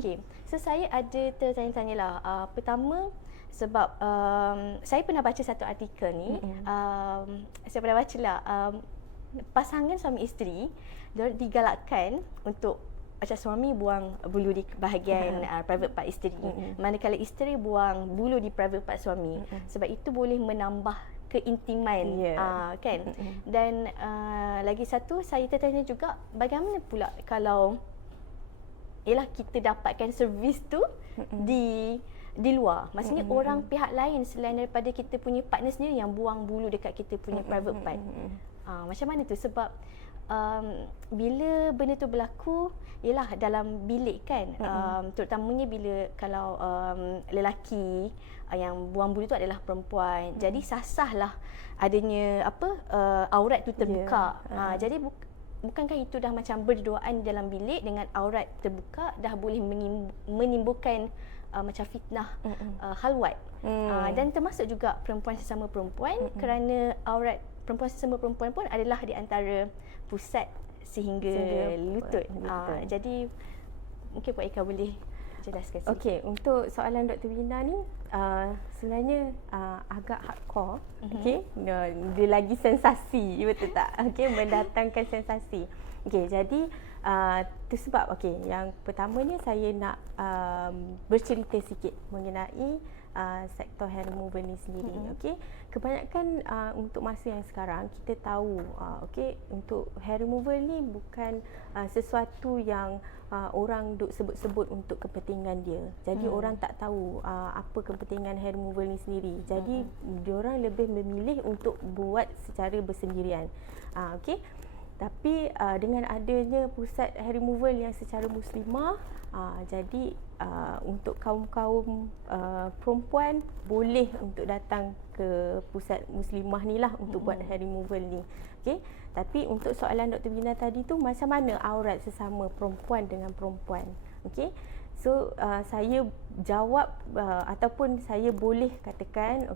Okey. So saya ada tertanya-tanya lah. Pertama sebab saya pernah baca satu artikel ni. Saya pernah baca lah pasangan suami isteri digalakkan untuk macam suami buang bulu di bahagian private part isteri, manakala isteri buang bulu di private part suami. Sebab itu boleh menambah keintiman, kan. Dan lagi satu saya tertanya juga, bagaimana pula kalau ialah kita dapatkan servis tu di luar, maksudnya orang pihak lain selain daripada kita punya partner sendiri yang buang bulu dekat kita punya private part. Macam mana tu? Sebab bila benda tu berlaku ialah dalam bilik kan, terutamanya bila kalau lelaki yang buang bulu tu adalah perempuan, jadi sasahlah adanya aurat tu terbuka. Jadi bukankah itu dah macam berduaan dalam bilik dengan aurat terbuka dah boleh menimbulkan macam fitnah halwat. Dan termasuk juga perempuan sesama perempuan, kerana aurat perempuan sesama perempuan pun adalah di antara pusat sehingga lutut. Jadi mungkin Puan Ika boleh jelaskan sikit. Okey, untuk soalan Dr. Bina ni sebenarnya agak hardcore. Okey, dia lagi sensasi, betul tak? Okey, mendatangkan sensasi. Okey, jadi itu sebab yang pertamanya saya nak bercerita sikit mengenai sektor hair removal ni sendiri. Okey, kebanyakan untuk masa yang sekarang kita tahu untuk hair removal ni bukan sesuatu yang orang duk sebut-sebut untuk kepentingan dia. Jadi orang tak tahu apa kepentingan hair removal ni sendiri. Jadi diorang lebih memilih untuk buat secara bersendirian. Okey. Tapi dengan adanya pusat hair removal yang secara muslimah, jadi untuk kaum-kaum perempuan boleh untuk datang ke pusat muslimah ni lah untuk buat hair removal ni. Okey. Tapi untuk soalan Dr. Bina tadi tu, macam mana aurat sesama perempuan dengan perempuan? Okey. So saya jawab ataupun saya boleh katakan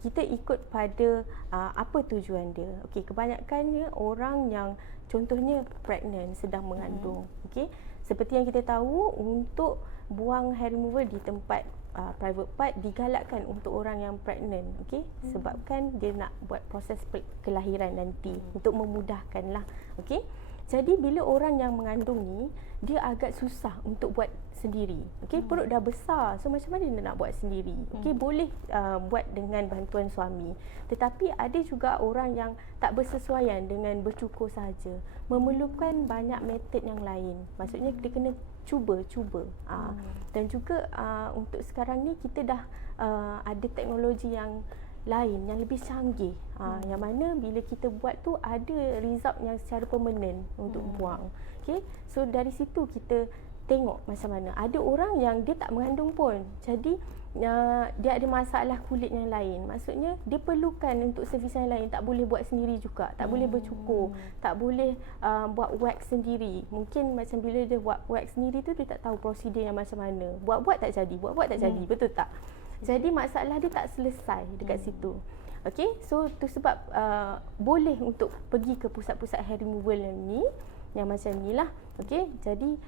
kita ikut pada apa tujuan dia. Okey, kebanyakannya orang yang contohnya pregnant, sedang mengandung. Okey, seperti yang kita tahu, untuk buang hair removal di tempat private part digalakkan untuk orang yang pregnant. Okey, sebabkan dia nak buat proses kelahiran nanti untuk memudahkanlah. Okey, jadi bila orang yang mengandung ni, dia agak susah untuk buat sendiri. Okey, perut dah besar. So macam mana dia nak buat sendiri? Okey, boleh buat dengan bantuan suami. Tetapi ada juga orang yang tak bersesuaian dengan bercukur sahaja. Memerlukan banyak metod yang lain. Maksudnya dia kena cuba. Dan juga untuk sekarang ni kita dah ada teknologi yang lain yang lebih canggih, yang mana bila kita buat tu ada result yang secara permanent untuk buang. Okay? So dari situ kita tengok macam mana. Ada orang yang dia tak mengandung pun, jadi dia ada masalah kulit yang lain. Maksudnya dia perlukan untuk servis yang lain, tak boleh buat sendiri juga, tak boleh bercukur, tak boleh buat wax sendiri. Mungkin macam bila dia buat wax sendiri tu, dia tak tahu prosedur yang macam mana. Buat-buat tak jadi, betul tak? Jadi masalah dia tak selesai dekat situ. Okey, so tu sebab boleh untuk pergi ke pusat-pusat hair removal yang macam ni lah. Okey, jadi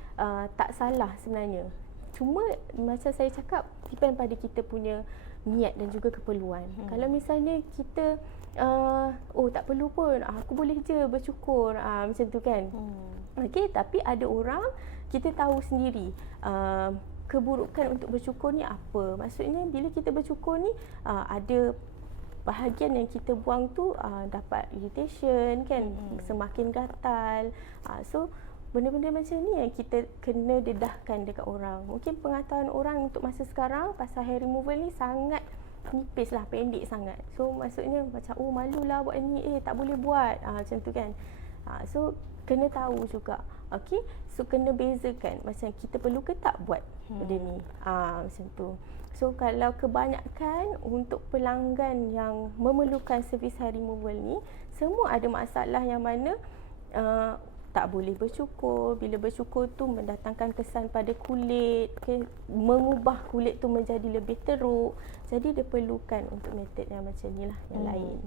tak salah sebenarnya. Cuma macam saya cakap, depend pada kita punya niat dan juga keperluan. Kalau misalnya kita tak perlu pun, aku boleh je bercukur, macam tu kan. Okey, tapi ada orang kita tahu sendiri keburukan untuk bercukur ni apa. Maksudnya bila kita bercukur ni ada bahagian yang kita buang tu dapat irritation kan, semakin gatal. So benda-benda macam ni yang kita kena dedahkan dekat orang. Mungkin pengetahuan orang untuk masa sekarang pasal hair removal ni sangat nipis lah, pendek sangat. So maksudnya macam malulah buat ni, tak boleh buat, macam tu kan. So kena tahu juga. Okey, so kena bezakan macam kita perlu ke tak buat benda ni. Macam tu. So kalau kebanyakan untuk pelanggan yang memerlukan servis hair removal ni, semua ada masalah yang mana tak boleh bercukur. Bila bercukur tu mendatangkan kesan pada kulit, mengubah kulit tu menjadi lebih teruk. Jadi dia perlukan untuk metod yang macam ni lah, yang lain.